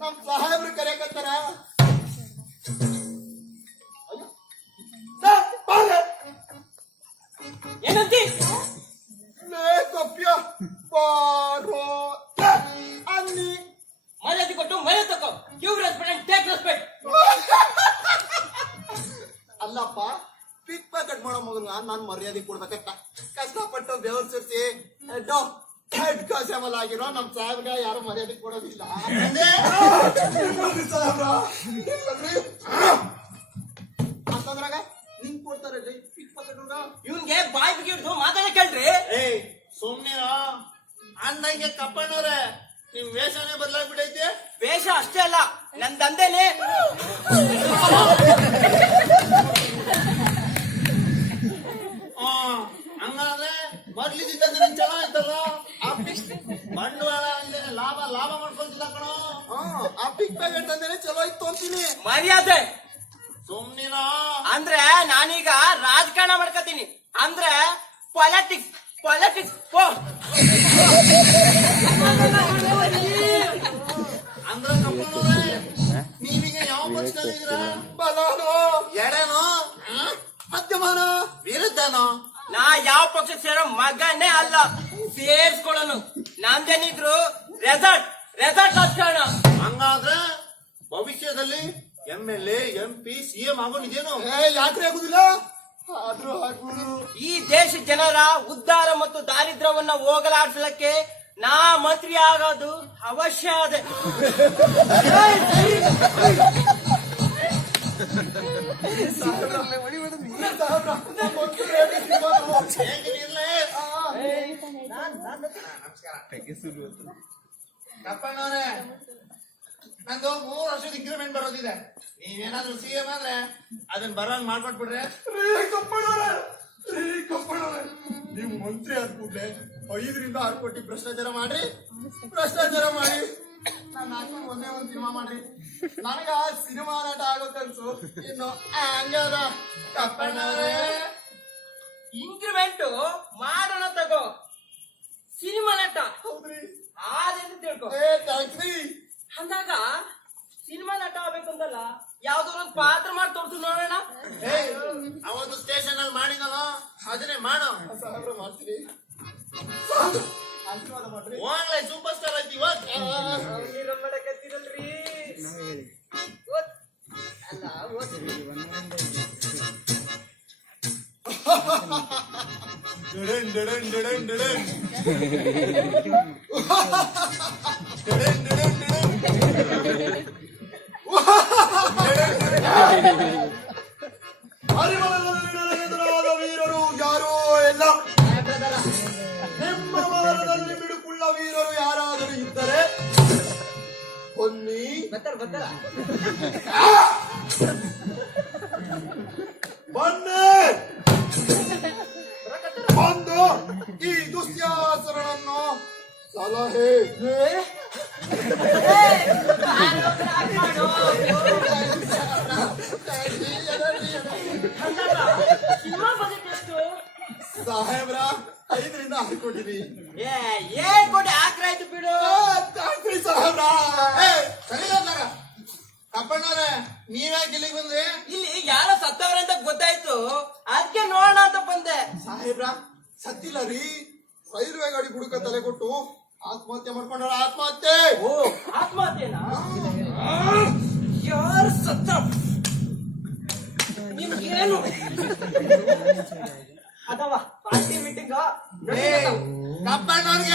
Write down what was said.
ನಮ್ ಸಾಹೇಬ್ರು ಕರೆಯಕತ್ತಾರ. ಏನಂತಿ ಕೊಪ್ಪಿಯ ಬಾರೋ ಅನ್ನಿ ಮರ್ಯಾದೆ ಕೊಟ್ಟು ಮರ್ಯಾದೆ ತಗೋ. Give respect and take respect. ಅಲ್ಲಪ್ಪ, ಪಿಕ್ ಪ್ಯಾಕೆಟ್ ಮಾಡೋ ಮಗನ ನಾನ್ ಮರ್ಯಾದೆ ಕೊಡ್ಬೇಕಂತ ಕಷ್ಟಪಟ್ಟು ಬೆವರು ಸುರಿಸಿ ಹೆಡ್ ಕಾನ್ಸ್ಟೇಬಲ್ ಆಗಿರೋ ನಮ್ ಸಾಹೇಬ್ಗ ಯಾರು ಮರ್ಯಾದೆ ಕೊಡೋದಿಲ್ಲ. ಅಂತಂದ್ರಾಗ ನಿಂಗ್ ಕೊಡ್ತಾರೆ ಪಿಕ್ ಪ್ಯಾಕೆಟ್. ಇವನ್ಗೆ ಬಾಯ್ ಬಿಗಿಡ್ದು ಮಾತಾಡ ಕೇಳ್ರಿ. ಸುಮ್ನಿರ ಅಂದಂಗೆ ಕಪ್ಪಣ್ಣವ್ರೆ, ನಿಮ್ ವೇಷನೇ ಬದಲಾಗ್ಬಿಟ್ಟೈತೆ. ವೇಷ ಅಷ್ಟೇ ಅಲ್ಲ, ನನ್ ದಂಧೆನೆ. ಹಂಗಾದ್ರೆ ಮೊದ್ಲಿದ್ದ ಚಲೋ ಆಯ್ತಲ್ಲ. ಆ ಪಿಕ್ ಬಂಡವಾಳ ಅಂದ್ರೆ ಲಾಭ ಲಾಭ ಮಾಡ್ಕೊಂತಿಲ್ಲ ಕಣೋ. ಆ ಪಿಕ್ ಪ್ಯಾಕೆಟ್ ಅಂದೇನೆ ಚಲೋ ಇತ್ತು ಅಂತೀನಿ. ಮರ್ಯಾದೆ ಸುಮ್ನಿರ ಅಂದ್ರೆ ನಾನೀಗ ರಾಜಕಾರಣ ಮಾಡ್ಕತೀನಿ. ಅಂದ್ರೆ ಪಾಲಿಟಿಕ್ಸ್ ಪಾಲಿಟಿಕ್ಸ್. ಅಂದ್ರೆ ಕಪ್ಪಣ್ಣವ್ರೆ, ನೀವೀಗ ಯಾವ ಪಕ್ಷದಲ್ಲಿದ್ದೀರಾ? ಬಲನೋ ಎಡನೋ ಮಧ್ಯಮನೋ ವಿರುದ್ಧನೋ? ನಾ ಯಾವ ಪಕ್ಷಕ್ಕೆ ಸೇರೋ ಮಗನೇ ಅಲ್ಲ, ಸೇರ್ಸ್ಕೊಳ್ಳೋನು. ನಂದೇನಿದ್ರು ರೆಸಾರ್ಟ್ ರೆಸಾರ್ಟ್ ರಾಜಕಾರಣ. ಹಂಗಾದ್ರೆ ಭವಿಷ್ಯದಲ್ಲಿ MLA MP CM ಆಗೋನಿದೇನು? ಯಾಕ್ರೆ ಆಗುದಿಲ್ಲ? ಆದ್ರೂ ಆಗ್ಬೋದು. ಈ ದೇಶ ಜನರ ಉದ್ಧಾರ ಮತ್ತು ದಾರಿದ್ರ್ಯವನ್ನ ಹೋಗಲಾಡಿಸಲಿಕ್ಕೆ ನಾ ಮಂತ್ರಿ ಆಗೋದು ಅವಶ್ಯ ಅದೆ. ಕಪ್ಪಣ್ಣವ್ರೆ, ನಂದು 3 ವರ್ಷದ ಇಂಕ್ರಿಮೆಂಟ್ ಬರೋದಿದೆ. ನೀವೇನಾದ್ರೂ CM ಆದ್ರೆ ಅದನ್ನ ಬರಂಗ್ ಮಾಡ್ಕೊಟ್ಬಿಡ್ರೆ. ನೀವು ಮಂತ್ರಿ ಆದ ಕೂಡಲೇ 5 ರಿಂದ 6 ಕೋಟಿ ಭ್ರಷ್ಟಾಚಾರ ಮಾಡ್ರಿ. ನಾನು ಹಾಕೊಂಡು ಒಂದೇ ಒಂದು ಸಿನಿಮಾ ಮಾಡ್ರಿ. ನನಗ ಸಿನಿಮಾ ನಾಟ ಆಗೋ ಕನ್ಸು ಇನ್ನು ಹಂಗದ. ಕಪ್ಪಣ್ಣವ್ರೆ, ಇಂಕ್ರಿಮೆಂಟ್ ಮಾಡೋಣ ತಗೋ. ಸಿನಿಮಾ ನಟ ಹೌದ್ರಿ? ಆದೇನು ತಿಳ್ಕೊ. ಥ್ಯಾಂಕ್ಸ್ ರೀ. ಅಂದಾಗ ಸಿನಿಮಾ ನಟ ಆಗ್ಬೇಕಂದಲ್ಲ, ಯಾವ್ದೋ ಒಂದು ಪಾತ್ರ ಮಾಡಿ ತೋರ್ಸು ನೋಡೋಣ. ಅವತ್ತು ಸ್ಟೇಷನ್ ಅಲ್ಲಿ ಮಾಡಿದಲ್ಲ, ಅದನ್ನೇ ಮಾಡೋ. ಮಾಡ್ತೀರಿ, ಆಶೀರ್ವಾದ ಮಾಡ್ರಿ. ಹೋಗ್ಲೇ ಸೂಪರ್ ಸ್ಟಾರ್ ಆಯ್ತು ಇವತ್ತು. ಮಾಡಕತ್ತಿರಲ್ರಿ ಅಲ್ಲ ಹರಿಮಲದಲ್ಲಿ ವೀರರು ಯಾರೋ ಎಲ್ಲ. ನಿಮ್ಮ ಮನದಲ್ಲಿ ಬಿಡುಕುಳ್ಳ ವೀರರು ಯಾರಾದರೂ ಇದ್ದರೆ ಬನ್ನಿ. ಬನ್ನಿ, ಬಂದು ಈ ದುಶ್ಯಾಸನನ್ನು ಸಲಹೆ ಸಾಹೇಬ್ರ 5 ರಿಂದ 6 ಕೋಟಿ. ಏನ್ ಕೊಡಿ ಹಾಕ್ರಾಯ್ತು ಬಿಡು. ಸಾಹೇಬ್ರ ಕಪ್ಪಣ್ಣವ್ರೆ, ನೀವ್ಯಾಕೆ ಇಲ್ಲಿಗೆ ಬಂದ್ರಿ? ಇಲ್ಲಿ ಯಾರೋ ಸತ್ತವ್ರೆ ಅಂತ ಗೊತ್ತಾಯ್ತು, ಅದಕ್ಕೆ ನೋಡೋಣ ಅಂತ ಬಂದೆ. ಸಾಹೇಬ್ರ ಸತ್ತಿಲ್ಲ ರೀ, ರೈಲ್ವೆ ಗಾಡಿ ಬುಡಕ ತಲೆ ಕೊಟ್ಟು ಆತ್ಮಹತ್ಯೆ ಮಾಡ್ಕೊಂಡ್ರ. ಆತ್ಮಹತ್ಯೆ. ಓ, ಆತ್ಮಹತ್ಯೆನಾ? ಯಾರು ಸತ್ತ? ನಿಮ್ಗೇನು ಅಥವಾ ಪಾರ್ಟಿ ಮೀಟಿಂಗ್? ಕಪ್ಪಣ್ಣವ್ರಿಗೆ